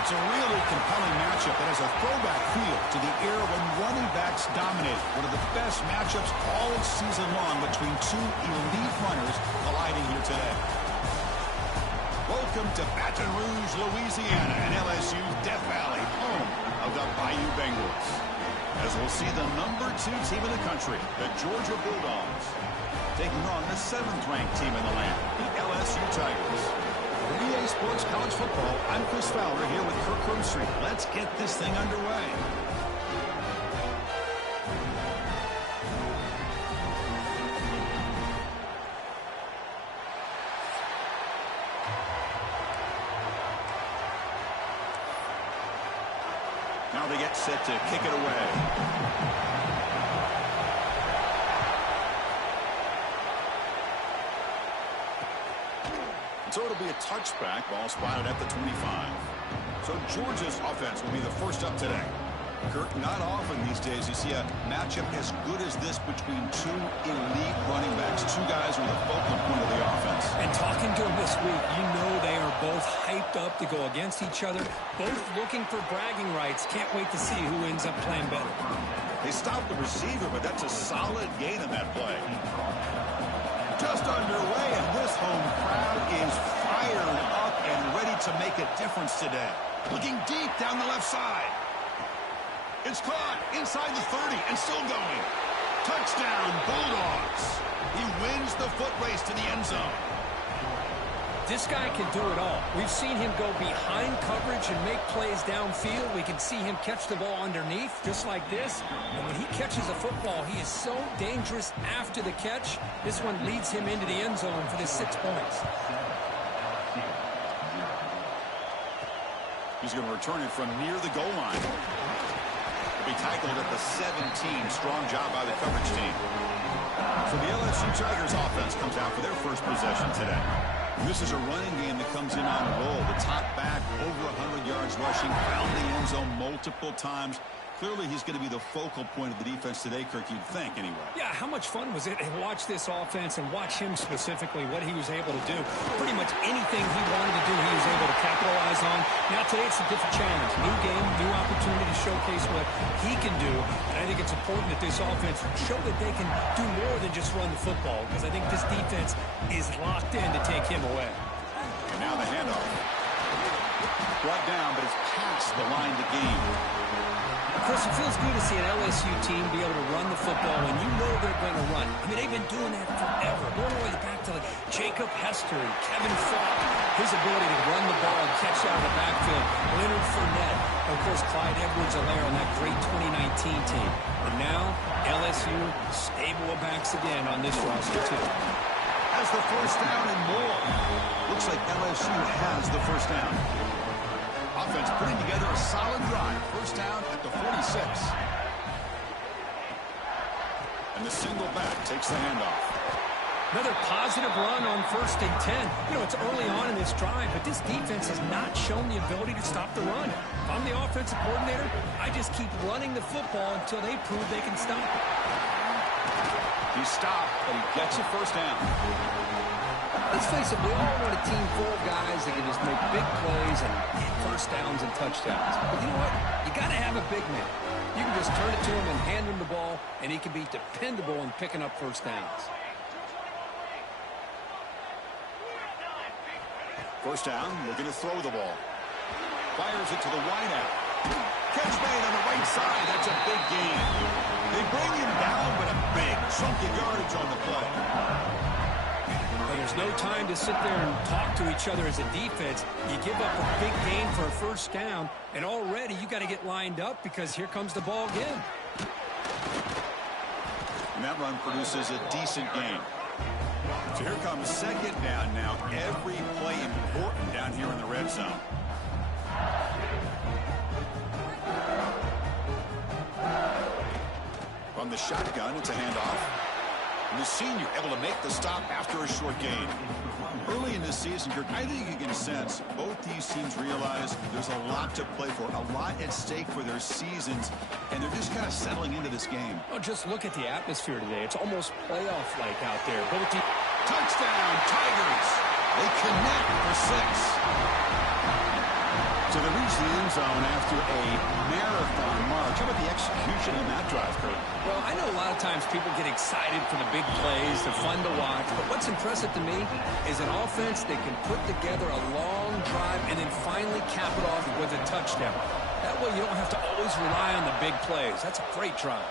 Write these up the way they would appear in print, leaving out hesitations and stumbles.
It's a really compelling matchup that has a throwback feel to the era when running backs dominated. One of the best matchups all season long between two elite runners colliding here today. Welcome to Baton Rouge, Louisiana, and LSU's Death Valley, home of the Bayou Bengals. As we'll see the #2 team in the country, the Georgia Bulldogs, taking on the 7th-ranked team in the land, the LSU Tigers. For EA Sports College Football, I'm Chris Fowler here with Kirk Herbstreit. Let's get this thing underway. Now they get set to kick it away. So it'll be a touchback, ball spotted at the 25. So Georgia's offense will be the first up today. Kirk, not often these days you see a matchup as good as this between two elite running backs, two guys who are the focal point of the offense. And talking to them this week, you know they are both hyped up to go against each other, both looking for bragging rights. Can't wait to see who ends up playing better. They stopped the receiver, but that's a solid gain on that play. Just underway, and this home crowd is fired up and ready to make a difference today. Looking deep down the left side. It's caught inside the 30 and still going. Touchdown, Bulldogs. He wins the foot race to the end zone. This guy can do it all. We've seen him go behind coverage and make plays downfield. We can see him catch the ball underneath, just like this. And when he catches a football, he is so dangerous after the catch. This one leads him into the end zone for the 6 points. He's going to return it from near the goal line. He'll be tackled at the 17. Strong job by the coverage team. So the LSU Tigers offense comes out for their first possession today. This is a running game that comes in on a roll. The top back, over 100 yards rushing, found the end zone multiple times. Clearly, he's going to be the focal point of the defense today, Kirk, you'd think, anyway. Yeah, how much fun was it to watch this offense and watch him specifically, what he was able to do. Pretty much anything he wanted to do, he was able to capitalize on. Now, today, it's a different challenge. New game, new opportunity to showcase what he can do. And I think it's important that this offense show that they can do more than just run the football, because I think this defense is locked in to take him away. And now the handoff. Brought down, but it's past the line to gain. Of course, it feels good to see an LSU team be able to run the football when you know they're going to run. I mean, they've been doing that forever. Going all the way back to like Jacob Hester and Kevin Falk. His ability to run the ball and catch out of the backfield. Leonard Fournette. And of course, Clyde Edwards-Helaire on that great 2019 team. And now, LSU, stable of backs again on this roster, too. Has the first down and more. Looks like LSU has the first down. Offense putting together a solid drive. First down at the 46. And the single back takes the handoff. Another positive run on 1st and 10. You know, it's early on in this drive, but this defense has not shown the ability to stop the run. If I'm the offensive coordinator, I just keep running the football until they prove they can stop it. He stopped, but he gets a first down. Let's face it, we all want a team full of guys that can just make big plays and get first downs and touchdowns. But you know what? You got to have a big man. You can just turn it to him and hand him the ball, and he can be dependable in picking up first downs. First down, looking to throw the ball. Fires it to the wideout. Catch made on the right side. That's a big gain. They bring him down, but a big chunk of yardage on the play. Well, there's no time to sit there and talk to each other as a defense. You give up a big gain for a first down, and already you got to get lined up because here comes the ball again. And that run produces a decent gain. So here comes second down now. Every play important down here in the red zone. From the shotgun, it's a handoff. And the senior able to make the stop after a short gain. Early in this season, I think you can sense both these teams realize there's a lot to play for, a lot at stake for their seasons, and they're just kind of settling into this game. Oh, just look at the atmosphere today. It's almost playoff-like out there. Both teams. Touchdown, Tigers! They connect for 6. So the reach the end zone after a marathon march. How about the execution on that drive, Kurt? Well, I know a lot of times people get excited for the big plays. They're fun to watch. But what's impressive to me is an offense that can put together a long drive and then finally cap it off with a touchdown. That way you don't have to always rely on the big plays. That's a great drive.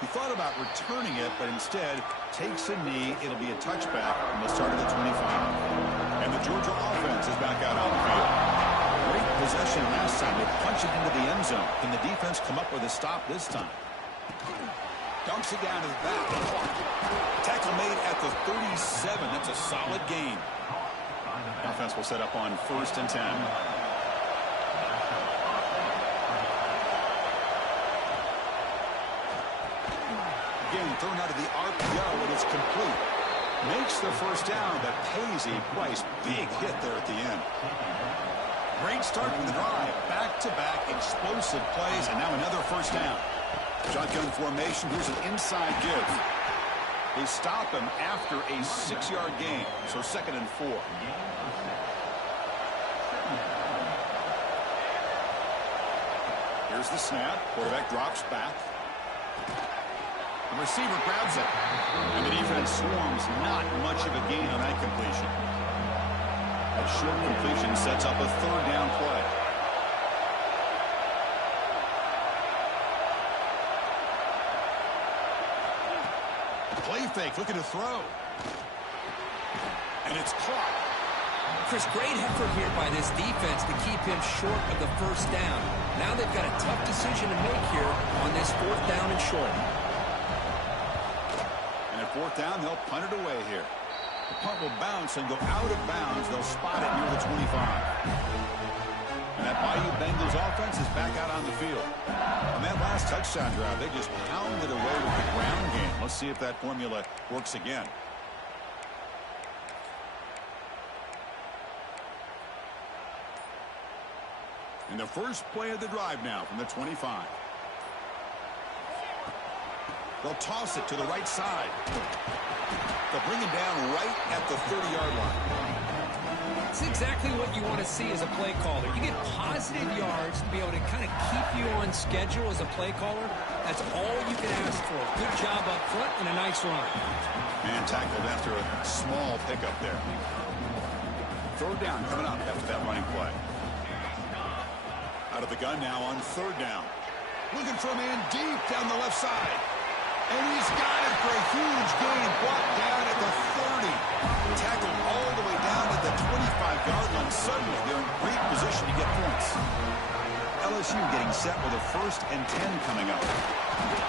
He thought about returning it, but instead takes a knee. It'll be a touchback from the start of the 25. And the Georgia offense is back out on the field. Great possession last time. They punch it into the end zone. Can the defense come up with a stop this time? Dunks it down to the back. Tackle made at the 37. That's a solid gain. Offense will set up on 1st and 10. Again, thrown out of the RPO, and it's complete. Makes the first down, but pays a price. Big hit there at the end. Great start from the drive. Back-to-back explosive plays, and now another first down. Shotgun formation. Here's an inside give. They stop him after a 6-yard gain, so 2nd and 4. Here's the snap. Quarterback drops back. The receiver grabs it. And the defense swarms. Not much of a gain on that completion. That short completion sets up a 3rd down play. Play fake, looking to throw. And it's caught. Chris, great effort here by this defense to keep him short of the first down. Now they've got a tough decision to make here on this 4th down and short. And at 4th down, they'll punt it away here. The punt will bounce and go out of bounds. They'll spot it near the 25. And that Bayou Bengals offense is back out on the field. On that last touchdown drive, they just pounded away with the ground game. Let's see if that formula works again. And the first play of the drive now from the 25. They'll toss it to the right side. They'll bring it down right at the 30-yard line. It's exactly what you want to see as a play caller. You get positive yards to be able to kind of keep you on schedule as a play caller. That's all you can ask for. Good job up front and a nice run. And tackled after a small pickup there. 3rd down coming up after that running play. Out of the gun now on 3rd down. Looking for a man deep down the left side. And he's got it for a huge gain. Brought down at the 30. Tackled all the way down at the 25-yard line. Suddenly, they're in great position to get points. LSU getting set with a 1st and 10 coming up.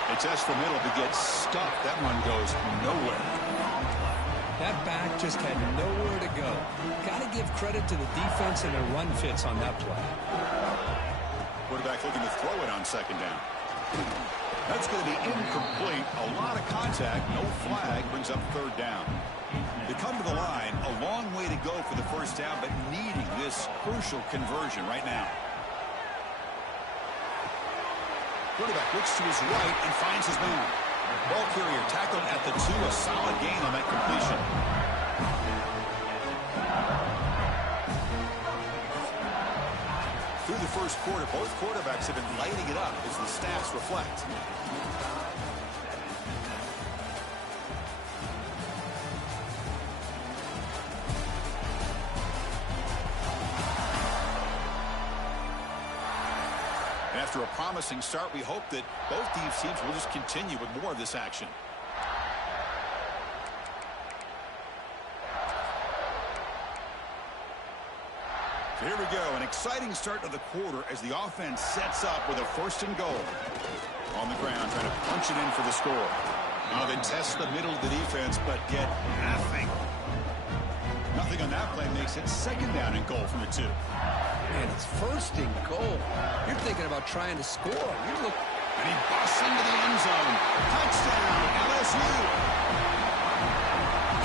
They test the middle to get stuck. That run goes nowhere. That back just had nowhere to go. Got to give credit to the defense and their run fits on that play. Quarterback looking to throw it on 2nd down. That's going to be incomplete. A lot of contact. No flag. Brings up 3rd down. They come to the line. A long way to go for the first down, but needing this crucial conversion right now. Quarterback looks to his right and finds his man. Ball carrier tackled at the 2. A solid gain on that completion. Through the first quarter, both quarterbacks have been lighting it up as the stats reflect. After a promising start, we hope that both these teams will just continue with more of this action. So here we go, an exciting start to the quarter as the offense sets up with a 1st and goal. On the ground, trying to punch it in for the score. Now they test the middle of the defense, but get nothing. Nothing on that play makes it 2nd down and goal from the 2. And it's 1st and goal. You're thinking about trying to score. And he busts into the end zone. Touchdown, LSU.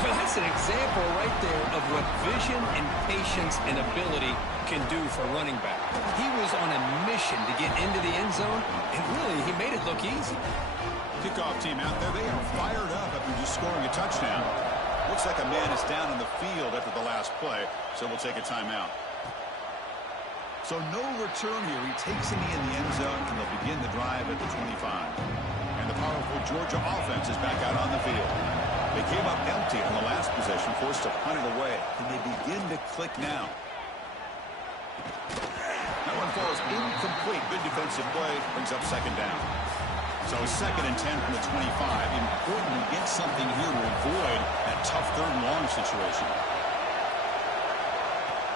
So that's an example right there of what vision and patience and ability can do for a running back. He was on a mission to get into the end zone, and really, he made it look easy. Kickoff team out there. They are fired up after just scoring a touchdown. Looks like a man is down in the field after the last play, so we'll take a timeout. So no return here. He takes it in the end zone, and they'll begin the drive at the 25. And the powerful Georgia offense is back out on the field. They came up empty on the last possession, forced to punt it away, and they begin to click now. That one falls incomplete. Good defensive play, brings up second down. So 2nd and 10 from the 25. Important to get something here to avoid that tough 3rd and long situation.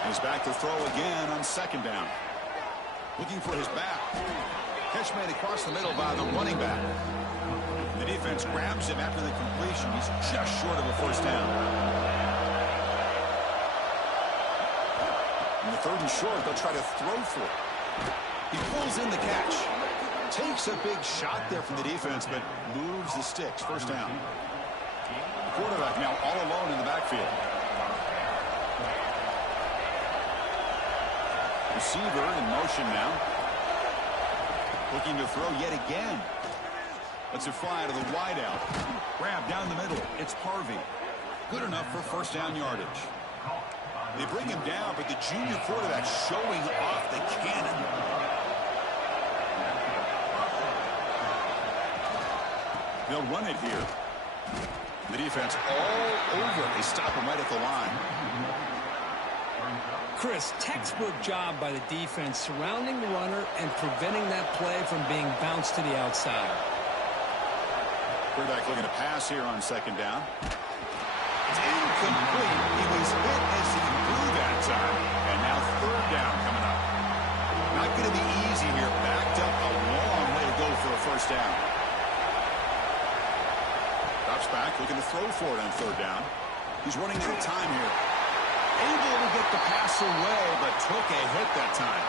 He's back to throw again on 2nd down. Looking for his back. Catch made across the middle by the running back. The defense grabs him after the completion. He's just short of a 1st down. In the 3rd and short, they'll try to throw for it. He pulls in the catch. Takes a big shot there from the defense, but moves the sticks. 1st down. The quarterback now all alone in the backfield. Receiver in motion now. Looking to throw yet again. Lets it fly to the wideout. Grab down the middle. It's Harvey. Good enough for 1st down yardage. They bring him down, but the junior quarterback showing off the cannon. They'll run it here. The defense all over. They stop him right at the line. Chris, textbook job by the defense surrounding the runner and preventing that play from being bounced to the outside. Quarterback looking to pass here on 2nd down. It's incomplete. He was hit as he threw that time. And now 3rd down coming up. Not going to be easy here. Backed up a long way to go for a 1st down. Drops back, looking to throw for it on 3rd down. He's running out of time here. Able to get the pass away, but took a hit that time.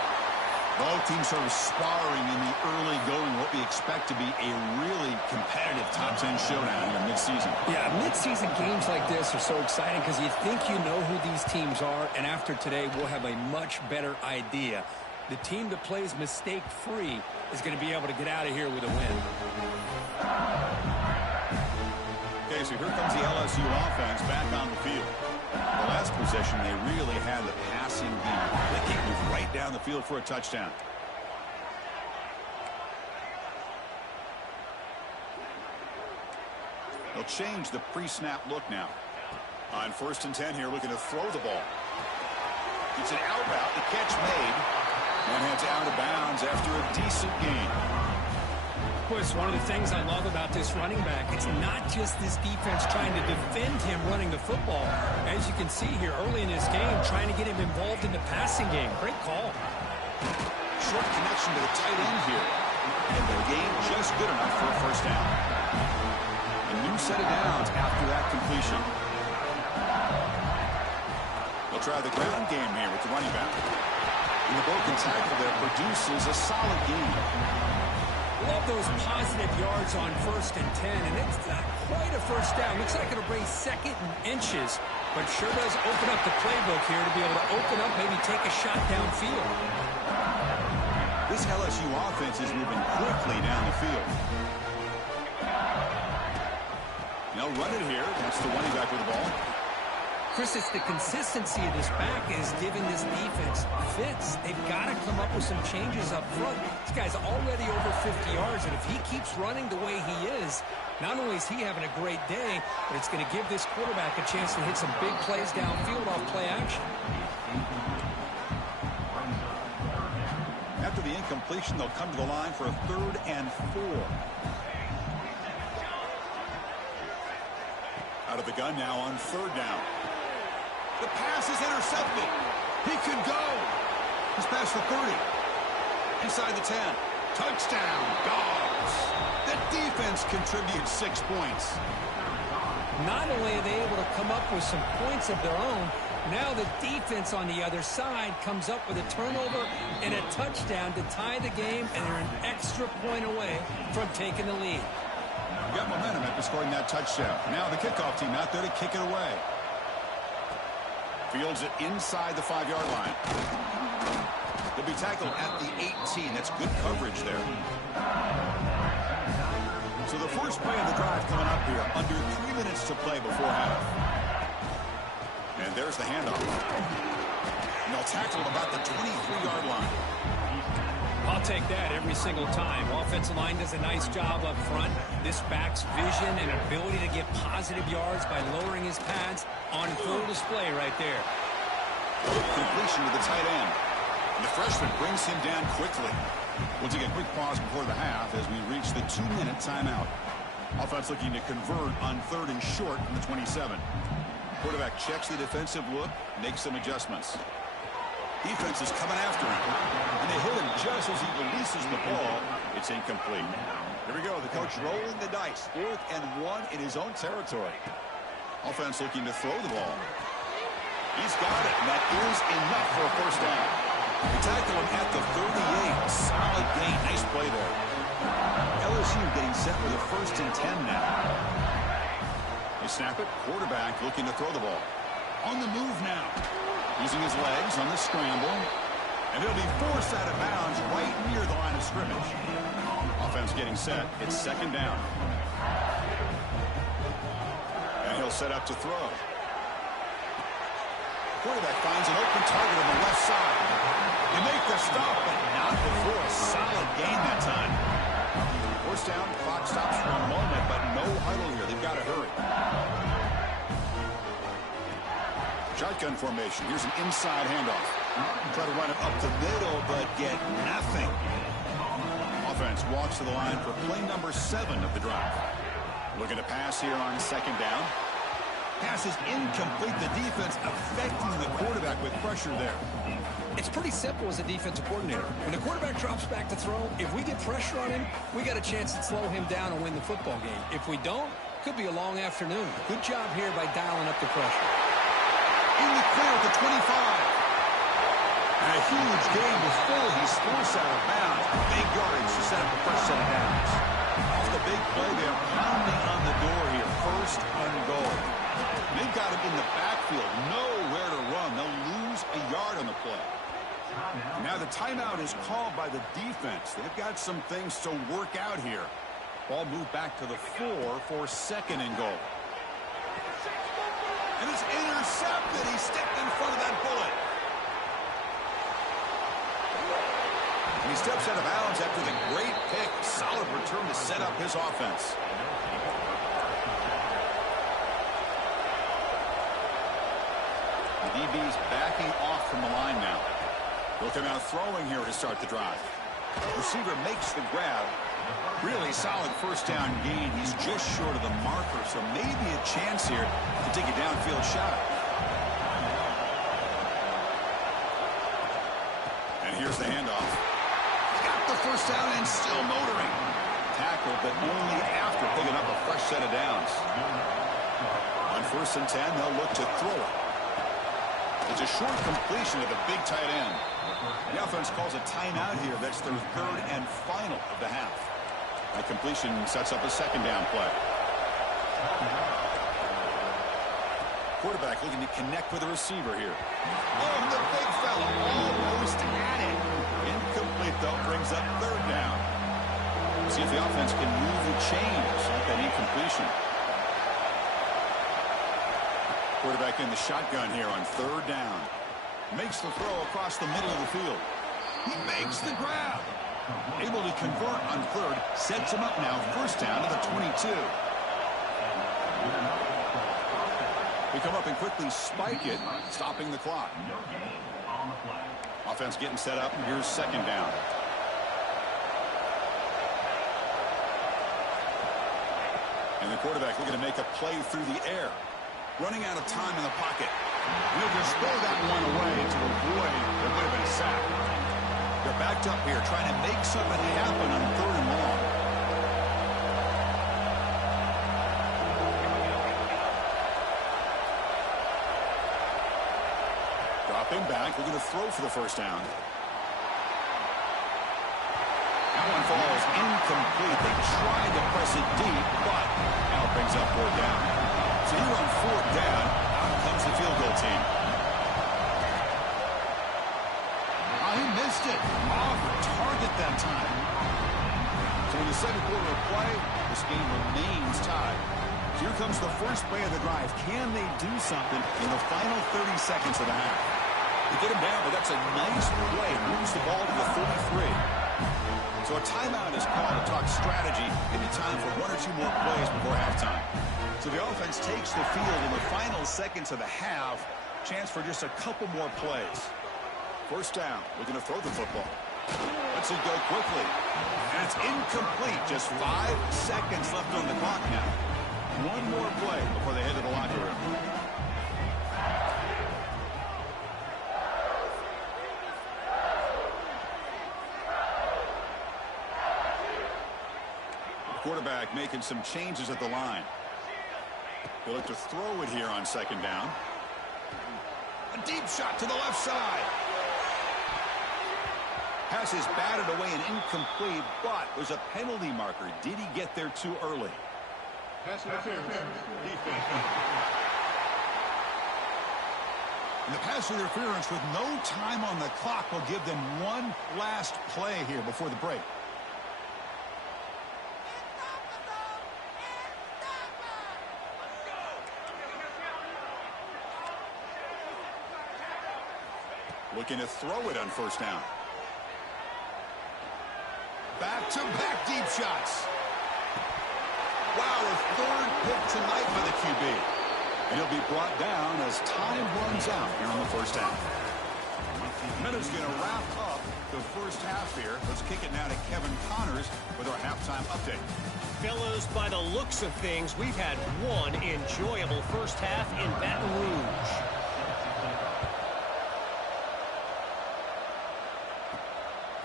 Both teams sort of sparring in the early going, what we expect to be a really competitive top 10 showdown in the midseason. Yeah, midseason games like this are so exciting because you think you know who these teams are, and after today we'll have a much better idea. The team that plays mistake-free is going to be able to get out of here with a win. Okay, so here comes the LSU offense back on the field. The last possession, they really had the passing game. They kicked it right down the field for a touchdown. They'll change the pre-snap look now. On 1st and 10 here, looking to throw the ball. It's an out route, the catch made, and heads out of bounds after a decent gain. Of course, one of the things I love about this running back, it's not just this defense trying to defend him running the football. As you can see here early in this game, trying to get him involved in the passing game. Great call. Short connection to the tight end here. And the game just good enough for a 1st down. A new set of downs after that completion. They'll try the ground game here with the running back. And the broken tackle there produces a solid gain. Love those positive yards on 1st and 10, and it's not quite a 1st down. Looks like it'll bring 2nd and inches, but sure does open up the playbook here to be able to open up, maybe take a shot downfield. This LSU offense is moving quickly down the field. They'll run it here. That's the running back with the ball. Chris, it's the consistency of this back is giving this defense fits. They've got to come up with some changes up front. This guy's already over 50 yards, and if he keeps running the way he is, not only is he having a great day, but it's going to give this quarterback a chance to hit some big plays downfield off play action. After the incompletion, they'll come to the line for a 3rd and 4. Out of the gun now on 3rd down. The pass is intercepted. He could go. He's past the 30. Inside the 10. Touchdown, Dogs. The defense contributes 6 points. Not only are they able to come up with some points of their own, now the defense on the other side comes up with a turnover and a touchdown to tie the game, and they're an extra point away from taking the lead. Got momentum after scoring that touchdown. Now the kickoff team out there to kick it away. Fields it inside the 5-yard line. He'll be tackled at the 18. That's good coverage there. So the first play of the drive coming up here. Under 3 minutes to play before half. And there's the handoff. And they'll tackle about the 23-yard line. I'll take that every single time. Offensive line does a nice job up front. This back's vision and ability to get positive yards by lowering his pads on full display right there. Completion to the tight end. And the freshman brings him down quickly. We'll take a quick pause before the half as we reach the 2-minute timeout. Offense looking to convert on 3rd and short from the 27. Quarterback checks the defensive look, makes some adjustments. Defense is coming after him. And they hit him just as he releases the ball. It's incomplete. Here we go. The coach rolling the dice. 4th and 1 in his own territory. Offense looking to throw the ball. He's got it, and that is enough for a first down. They tackle him at the 38. Solid gain. Nice play there. LSU getting set with a 1st and 10 now. They snap it. Quarterback looking to throw the ball. On the move now. Using his legs on the scramble. And he'll be forced out of bounds right near the line of scrimmage. Offense getting set. It's 2nd down. And he'll set up to throw. Quarterback finds an open target on the left side. They make the stop, but not before a solid gain that time. 1st down, clock stops for a moment, but no huddle here. They've got to hurry. Shotgun formation. Here's an inside handoff. Try to run it up the middle, but get nothing. Offense walks to the line for play number 7 of the drive. Looking to pass here on 2nd down. Pass is incomplete. The defense affecting the quarterback with pressure there. It's pretty simple as a defensive coordinator. When the quarterback drops back to throw, if we get pressure on him, we got a chance to slow him down and win the football game. If we don't, could be a long afternoon. Good job here by dialing up the pressure. In the clear at the 25. And a huge gain before he's forced out of bounds. Big yardage to set up the first set of downs. Off the big play, they're pounding on the door here. 1st and goal. They've got him in the backfield. Nowhere to run. They'll lose a yard on the play. Now the timeout is called by the defense. They've got some things to work out here. Ball moved back to the 4 for 2nd and goal. And it's intercepted. He stepped in front of that bullet. And he steps out of bounds after the great pick. Solid return to set up his offense. The DB's backing off from the line now. Looking out throwing here to start the drive. Receiver makes the grab. Really solid 1st down gain. He's just short of the marker, so maybe a chance here to take a downfield shot. And here's the handoff. Got the 1st down and still motoring. Tackled, but only after picking up a fresh set of downs. On 1st and 10, they'll look to throw it. It's a short completion to the big tight end. The offense calls a timeout here. That's their 3rd and final of the half. That completion sets up a 2nd down play. Quarterback looking to connect with the receiver here. Oh, the big fella almost had it. Incomplete, though, brings up 3rd down. See if the offense can move the chains with that incompletion. Quarterback in the shotgun here on 3rd down. Makes the throw across the middle of the field. He makes the grab. Able to convert on 3rd. Sets him up now. 1st down to the 22. We come up and quickly spike it, stopping the clock. Offense getting set up. Here's 2nd down. And the quarterback looking to make a play through the air. Running out of time in the pocket. He'll just throw that one away to avoid what would have been a sack. They're backed up here trying to make something happen on 3rd and long. Dropping back, looking to throw for the 1st down. That one falls incomplete. They tried to press it deep, but now it brings up 4th down. So here on 4th down, out comes the field goal team. Oh, he missed it. Off target that time. So in the 2nd quarter of play, this game remains tied. So here comes the first play of the drive. Can they do something in the final 30 seconds of the half? They get him down, but that's a nice play. Moves the ball to the 33. So a timeout is called to talk strategy. Maybe time for one or two more plays before halftime. So the offense takes the field in the final seconds of the half. Chance for just a couple more plays. First down. Looking to throw the football. Lets it go quickly. And it's incomplete. Just 5 seconds left on the clock now. One more play before they head to the locker room. Quarterback making some changes at the line. They'll look to throw it here on second down. A deep shot to the left side. Pass is batted away and incomplete, but there's a penalty marker. Did he get there too early? Pass interference. Defense. And the pass interference with no time on the clock will give them one last play here before the break. Looking to throw it on first down. Back-to-back deep shots. Wow, a third pick tonight by the QB. And he'll be brought down as time runs out here on the first half. Minutes going to wrap up the first half here. Let's kick it now to Kevin Connors with our halftime update. Fellows, by the looks of things, we've had one enjoyable first half in Baton Rouge.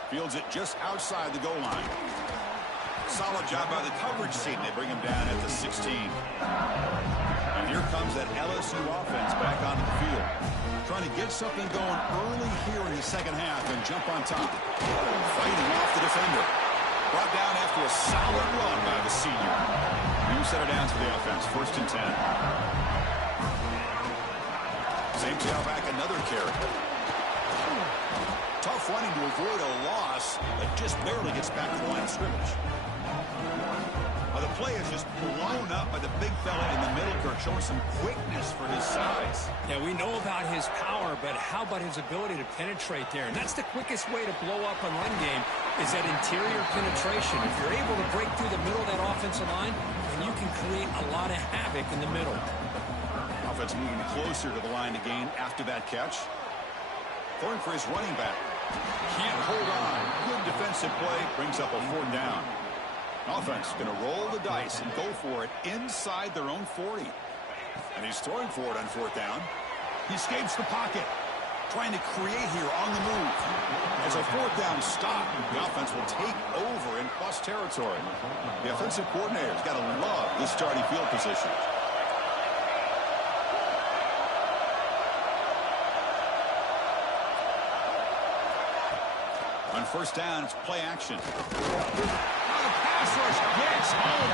Fields it just outside the goal line. Solid job by the coverage team. They bring him down at the 16. And here comes that LSU offense back onto the field. Trying to get something going early here in the second half and jump on top. Fighting off the defender. Brought down after a solid run by the senior. New set it down to the offense. First and 10. Same tailback, another carry. Tough running to avoid a loss, but just barely gets back to the line of scrimmage. Well, the play is just blown up by the big fella in the middle, Kirk, showing some quickness for his size. Yeah, we know about his power, but how about his ability to penetrate there? And that's the quickest way to blow up a run game, is that interior penetration. If you're able to break through the middle of that offensive line, then you can create a lot of havoc in the middle. Offense moving closer to the line to gain after that catch. Throwing for his running back. Can't hold on. Good defensive play. Brings up a fourth down. Offense going to roll the dice and go for it inside their own 40. And he's throwing for it on fourth down. He escapes the pocket. Trying to create here on the move. As a fourth down stop, the offense will take over in plus territory. The offensive coordinator's got to love this starting field position. On first down, it's play action. The pass rush gets home.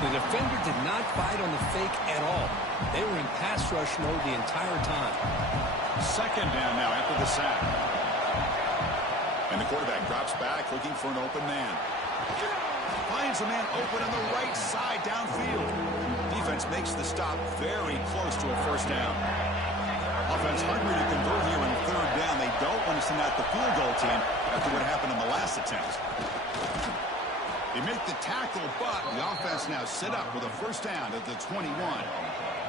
The defender did not bite on the fake at all. They were in pass rush mode the entire time. Second down now after the sack. And the quarterback drops back looking for an open man. Finds a man open on the right side downfield. Defense makes the stop very close to a first down. Offense hungry to convert here on third down. They don't want to send out the field goal team after what happened in the last attempt. They make the tackle, but the offense now set up with a first down at the 21.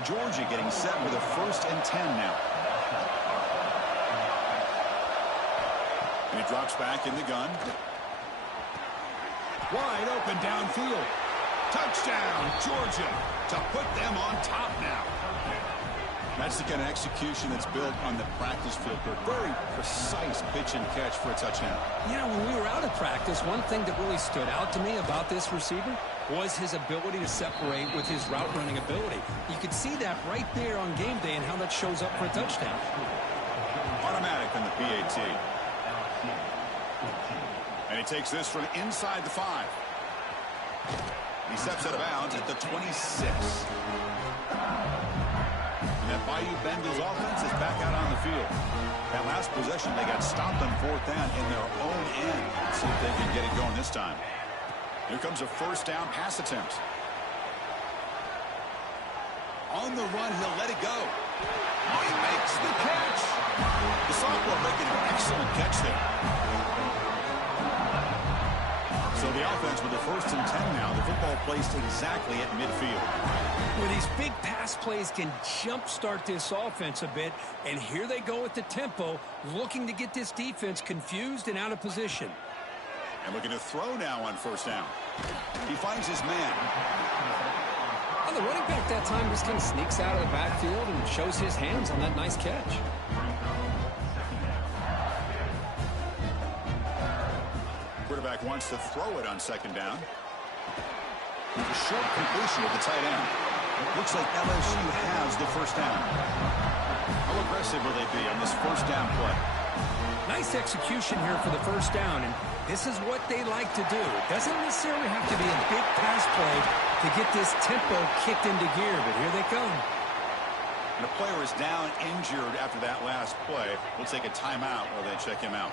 Georgia getting set with a first and 10 now. And he drops back in the gun. Wide open downfield. Touchdown, Georgia, to put them on top now. That's the kind of execution that's built on the practice field. Very precise pitch and catch for a touchdown. You know, when we were out of practice, one thing that really stood out to me about this receiver was his ability to separate with his route running ability. You could see that right there on game day and how that shows up for a touchdown. Automatic on the PAT. And he takes this from inside the 5. He steps out of bounds at the 26. And that Bayou Bengals offense is back out on the field. That last possession, they got stopped on fourth down in their own end. Let's see if they can get it going this time. Here comes a first down pass attempt. On the run, he'll let it go. Oh, he makes the catch. The sophomore making an excellent catch there. So the offense with the 1st and 10 now. The football placed exactly at midfield. Well, these big pass plays can jumpstart this offense a bit. And here they go with the tempo, looking to get this defense confused and out of position. And looking to throw now on 1st down. He finds his man. Well, the running back that time just kind of sneaks out of the backfield and shows his hands on that nice catch. Quarterback wants to throw it on 2nd down. A short completion with the tight end. Looks like LSU has the 1st down. How aggressive will they be on this 1st down play? Nice execution here for the 1st down, and this is what they like to do. It doesn't necessarily have to be a big pass play to get this tempo kicked into gear, but here they come. And a player is down injured after that last play. We'll take a timeout while they check him out.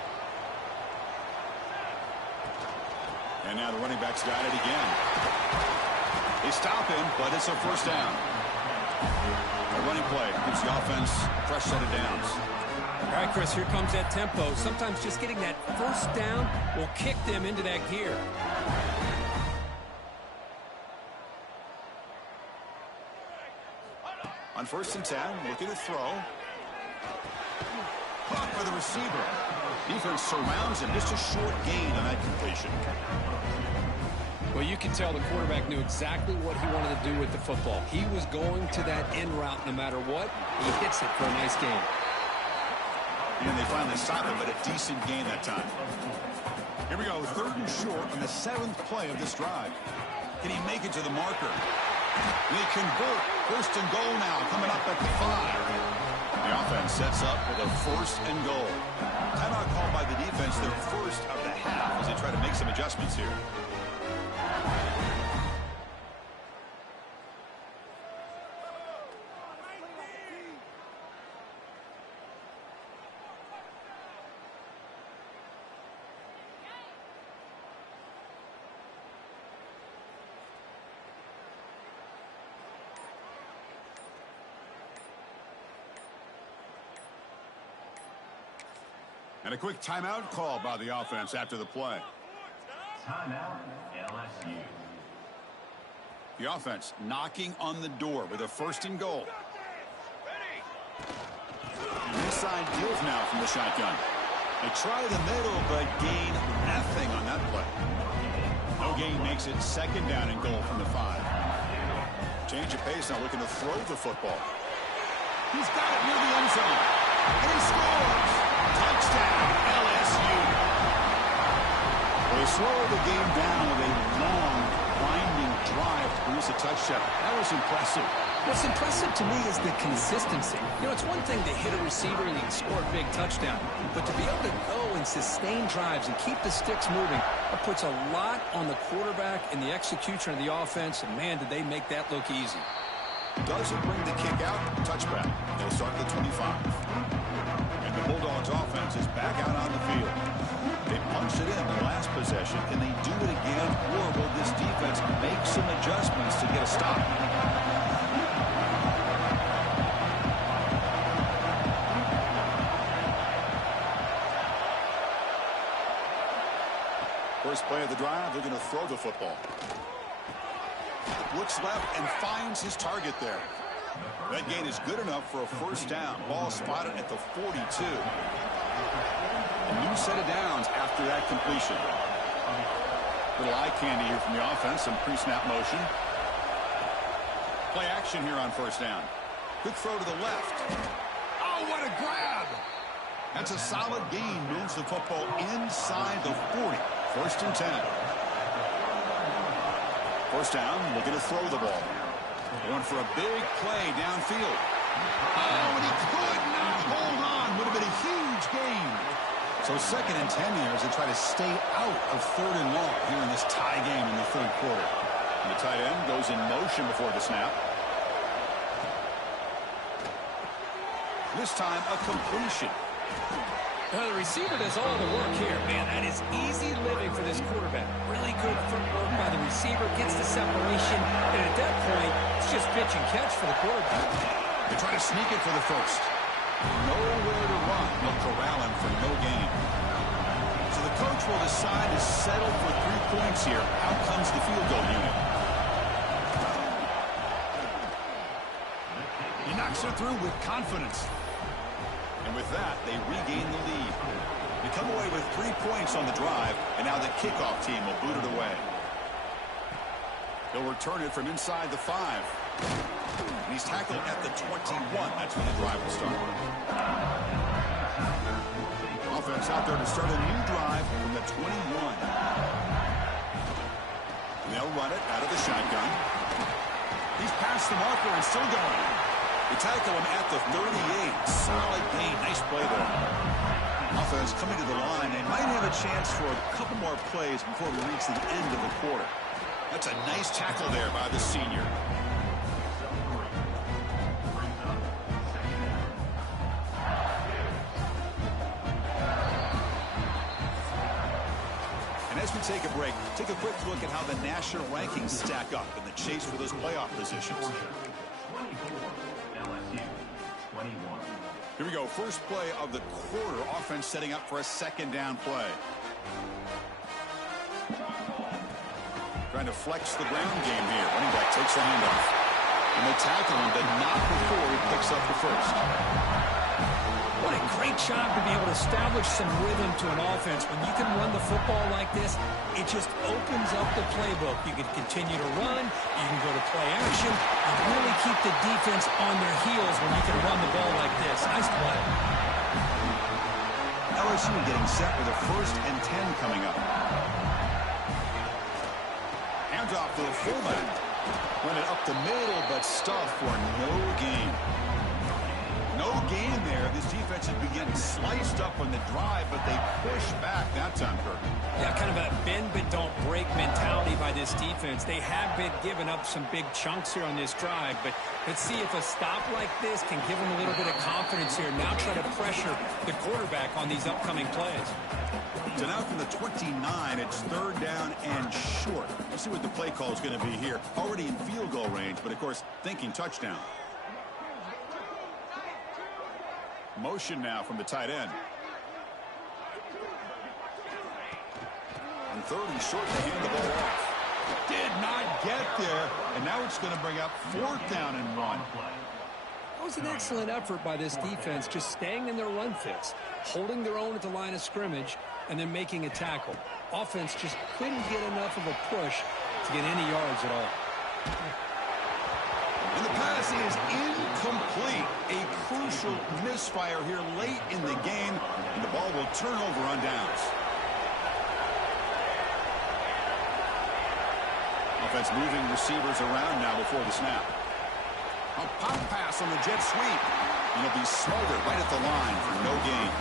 And now the running back's got it again. They stop him, but it's a 1st down. A running play gives the offense a fresh set of downs. All right, Chris, here comes that tempo. Sometimes just getting that 1st down will kick them into that gear. On 1st and 10, looking to throw. Caught by the receiver. Defense surrounds him. Just a short gain on that completion. Well, you can tell the quarterback knew exactly what he wanted to do with the football. He was going to that end route no matter what. He hits it for a nice gain. And they finally stop him, but a decent gain that time. Here we go, 3rd and short on the 7th play of this drive. Can he make it to the marker? They convert. 1st and goal now, coming up at the 5. The offense sets up with a 1st and goal. Timeout called by the defense, their 1st of the half, as they try to make some adjustments here. And a quick timeout call by the offense after the play. Timeout, LSU. The offense knocking on the door with a 1st and goal. Inside deals now from the shotgun. They try the middle, but gain nothing on that play. No gain makes it 2nd down and goal from the 5. Change of pace now, looking to throw the football. He's got it near the end zone. And he scores! Touchdown, LSU. Well, they slow the game down with a long, winding drive to produce a touchdown. That was impressive. What's impressive to me is the consistency. You know, it's one thing to hit a receiver and you can score a big touchdown, but to be able to go and sustain drives and keep the sticks moving, that puts a lot on the quarterback and the execution of the offense, and man, did they make that look easy. Doesn't bring the kick out, touchback. They'll start at the 25. And the Bulldogs offense is back out on the field. They punched it in the last possession. Can they do it again, or will this defense make some adjustments to get a stop? First play of the drive, they're going to throw the football. Looks left and finds his target there. That gain is good enough for a 1st down. Ball spotted at the 42. A new set of downs after that completion. Little eye candy here from the offense. Some pre-snap motion. Play action here on 1st down. Good throw to the left. Oh, what a grab! That's a solid gain. Moves the football inside the 40. 1st and 10. 1st down, looking to throw the ball. Going for a big play downfield. Oh, and he could not hold on. Would have been a huge gain. So 2nd and 10 here as they try to stay out of 3rd and long here in this tie game in the 3rd quarter. And the tight end goes in motion before the snap. This time a completion. Well, the receiver does all the work here. Man, that is easy living for this quarterback. Really good footwork by the receiver, gets the separation, and at that point, it's just pitch and catch for the quarterback. They try to sneak it for the first. Nowhere to run. They'll corral him for no gain. So the coach will decide to settle for 3 points here. Out comes the field goal unit. He knocks it through with confidence. And with that, they regain the lead. They come away with 3 points on the drive, and now the kickoff team will boot it away. They'll return it from inside the 5. And he's tackled at the 21. That's when the drive will start. Offense out there to start a new drive from the 21. And they'll run it out of the shotgun. He's past the marker and still going. They tackle him at the 38. Solid gain. Nice play there. Offense coming to the line. They might have a chance for a couple more plays before we reach the end of the quarter. That's a nice tackle there by the senior. And as we take a break, take a quick look at how the national rankings stack up in the chase for those playoff positions. Here we go. First play of the quarter. Offense setting up for a second down play. Trying to flex the ground game here. Running back takes the handoff. And they tackle him, but not before he picks up the first. What a great job to be able to establish some rhythm to an offense. When you can run the football like this, it just opens up the playbook. You can continue to run. You can go to play action. You can really keep the defense on their heels when you can run the ball like this. Nice play. LSU getting set with a 1st and 10 coming up. Handoff to the fullback. Run it up the middle, but stuffed for no gain. No gain there. This defense has been getting sliced up on the drive, but they push back that time, Kirk. Yeah, kind of a bend but don't break mentality by this defense. They have been giving up some big chunks here on this drive, but let's see if a stop like this can give them a little bit of confidence here. Now try to pressure the quarterback on these upcoming plays. So now from the 29, it's 3rd down and short. We'll see what the play call is going to be here. Already in field goal range, but of course, thinking touchdown. Motion now from the tight end. On 3rd and short, they hand the ball off. Did not get there, and now it's going to bring up 4th down and 1. That was an excellent effort by this defense, just staying in their run fits, holding their own at the line of scrimmage, and then making a tackle. Offense just couldn't get enough of a push to get any yards at all. And the pass is incomplete. A crucial misfire here late in the game, and the ball will turn over on downs. Offense moving receivers around now before the snap. A pop pass on the jet sweep. And it'll be smothered right at the line for no gain.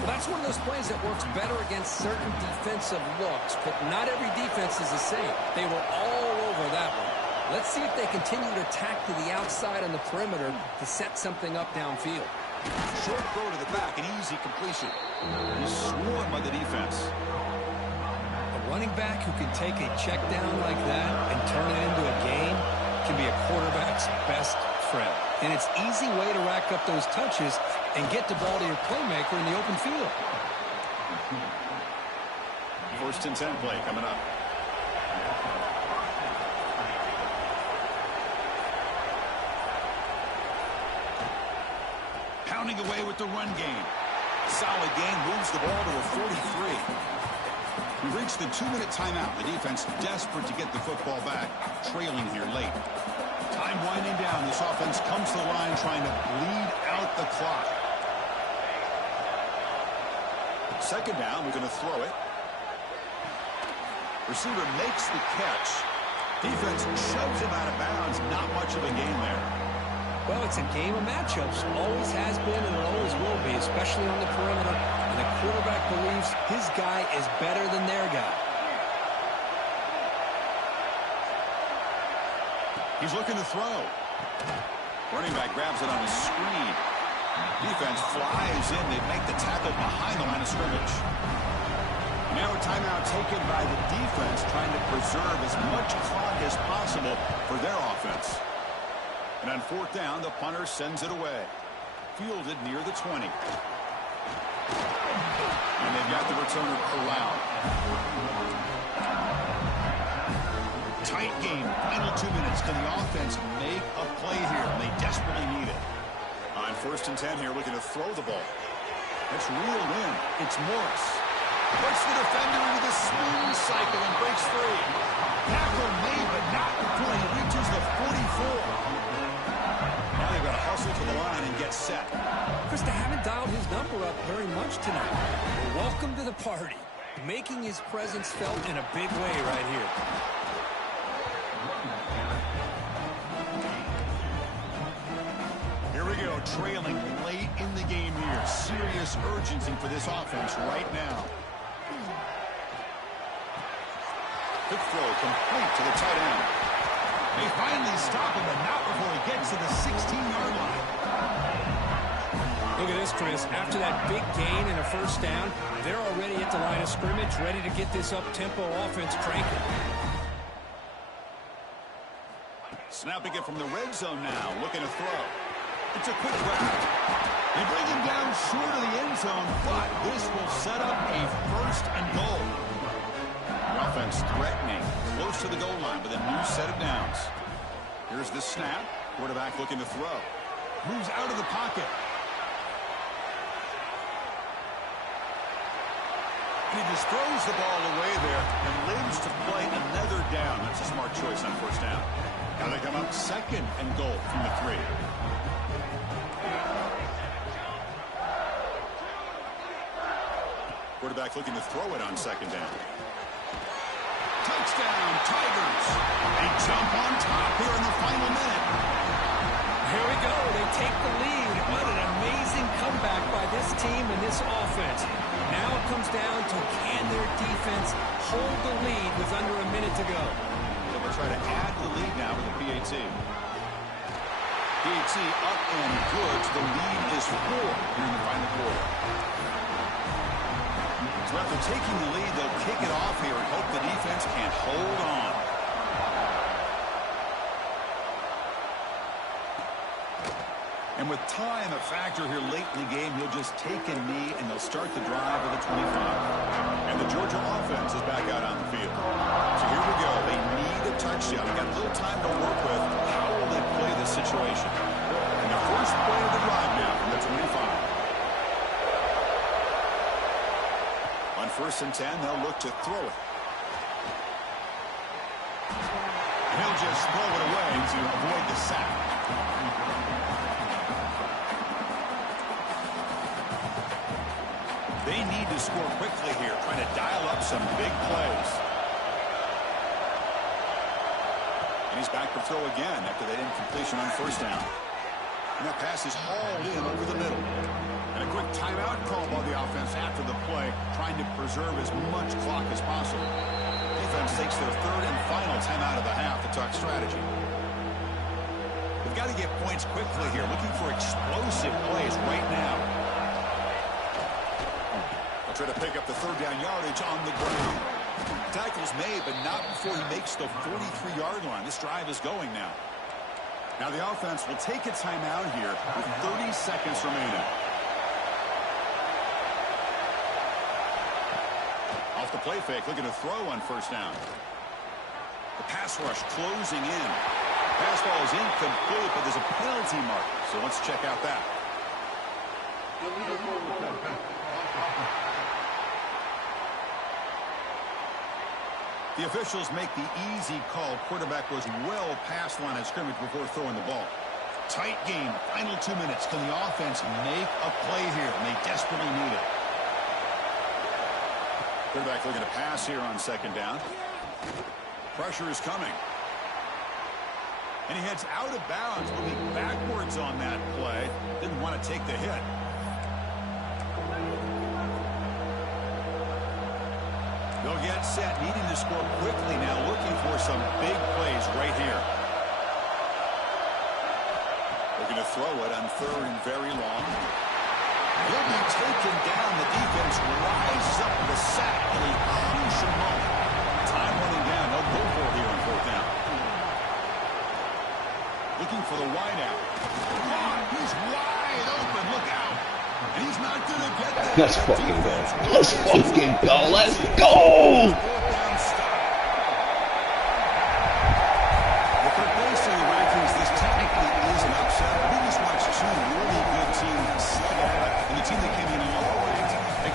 Well, that's one of those plays that works better against certain defensive looks, but not every defense is the same. They were all over that one. Let's see if they continue to tack to the outside on the perimeter to set something up downfield. Short throw to the back, an easy completion. He's swarmed by the defense. A running back who can take a check down like that and turn it into a gain can be a quarterback's best friend. And it's an easy way to rack up those touches and get the ball to your playmaker in the open field. 1st and 10 play coming up. Pounding away with the run game. Solid game, moves the ball to a 43. We've reached the 2-minute timeout. The defense desperate to get the football back, trailing here late. Time winding down. This offense comes to the line trying to bleed out the clock. 2nd down, we're going to throw it. Receiver makes the catch. Defense shoves him out of bounds. Not much of a gain there. Well, it's a game of matchups. Always has been and it always will be, especially on the perimeter. And the quarterback believes his guy is better than their guy. He's looking to throw. Running back grabs it on a screen. Defense flies in. They make the tackle behind the line of scrimmage. Now a timeout taken by the defense, trying to preserve as much clock as possible for their offense. And on fourth down, the punter sends it away. Fielded near the 20. And they've got the returner corralled. Tight game. Final 2 minutes. Can the offense make a play here? They desperately need it. On first and 10 here, looking to throw the ball. It's reeled in. It's Morris. Puts the defender into the spoon cycle and breaks free. Tackle made, but not before he reaches the 44. Now they've got to hustle to the line and get set. Chris, they haven't dialed his number up very much tonight. Welcome to the party. Making his presence felt in a big way right here. Here we go, trailing late in the game here. Serious urgency for this offense right now. Quick throw complete to the tight end. They finally stop him, but not before he gets to the 16-yard line. Look at this, Chris. After that big gain and a first down, they're already at the line of scrimmage, ready to get this up-tempo offense cranking. Snapping it from the red zone now, looking to throw. It's a quick grab. They bring him down short of the end zone, but this will set up a first and goal. The offense threatening, close to the goal line with a new set of downs. Here's the snap. Quarterback looking to throw. Moves out of the pocket. He just throws the ball away there and lives to play another down. That's a smart choice on first down. Now they come up second and goal from the 3. Quarterback looking to throw it on second down. Touchdown, Tigers. They jump on top here in the final minute. Here we go. They take the lead. What an amazing comeback by this team and this offense. Now it comes down to can their defense hold the lead with under a minute to go. They'll try to add to the lead now with the PAT. PAT up and good. The lead is 4 here in the final quarter. So after taking the lead, they'll kick it off here and hope the defense can hold on. And with time a factor here late in the game, he'll just take a knee and they'll start the drive at the 25. And the Georgia offense is back out on the field. So here we go. They need a touchdown. They've got a little time to work with. How will they play this situation? And the first play of the drive now from the 25. On first and 10, they'll look to throw it. And he'll just throw it away to avoid the sack. They need to score quickly here, trying to dial up some big plays. And he's back to throw again after that incompletion on first down. And that pass is hauled in over the middle. And a quick timeout call by the offense after the play, trying to preserve as much clock as possible. Defense takes their third and final timeout of the half to talk strategy. They've got to get points quickly here, looking for explosive plays right now. They'll try to pick up the third down yardage on the ground. Tackle's made, but not before he makes the 43-yard line. This drive is going now. Now the offense will take a timeout here with 30 seconds remaining. Off the play fake, looking to throw on first down. The pass rush closing in. Pass ball is incomplete, but there's a penalty mark. So let's check out that. The officials make the easy call. Quarterback was well past line of scrimmage before throwing the ball. Tight game, final 2 minutes. Can the offense make a play here? And they desperately need it. Quarterback looking to pass here on second down. Pressure is coming. And he heads out of bounds, moving backwards on that play. Didn't want to take the hit. They'll get set, needing to score quickly now, looking for some big plays right here. They Looking to throw it on 3rd and very long. He'll be taken down. The defense rises up with a sack in a crucial moment. Time running down. No go for it here on 4th down. Looking for the wide out. He's wide open. Look out. And he's not going to get that. Let's fucking go. Let's fucking go. Let's go.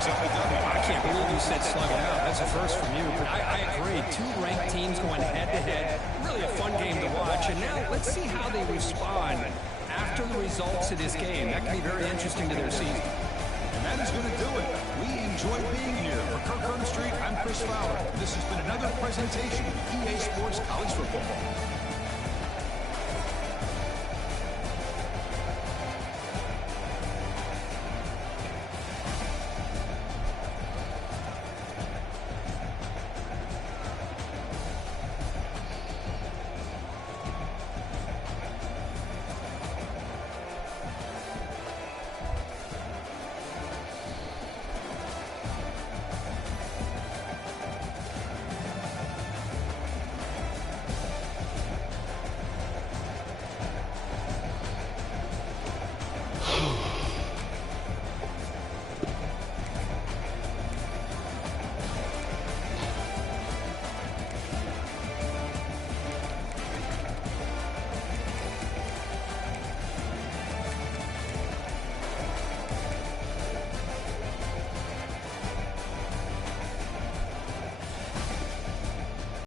I can't believe you said slug it out. That's a first from you. But I agree. 2 ranked teams going head-to-head. Really a fun game to watch. And now let's see how they respond after the results of this game. That can be very interesting to their season. And that is going to do it. We enjoy being here. For Kirk Street, I'm Chris Fowler. This has been another presentation of EA Sports College Football.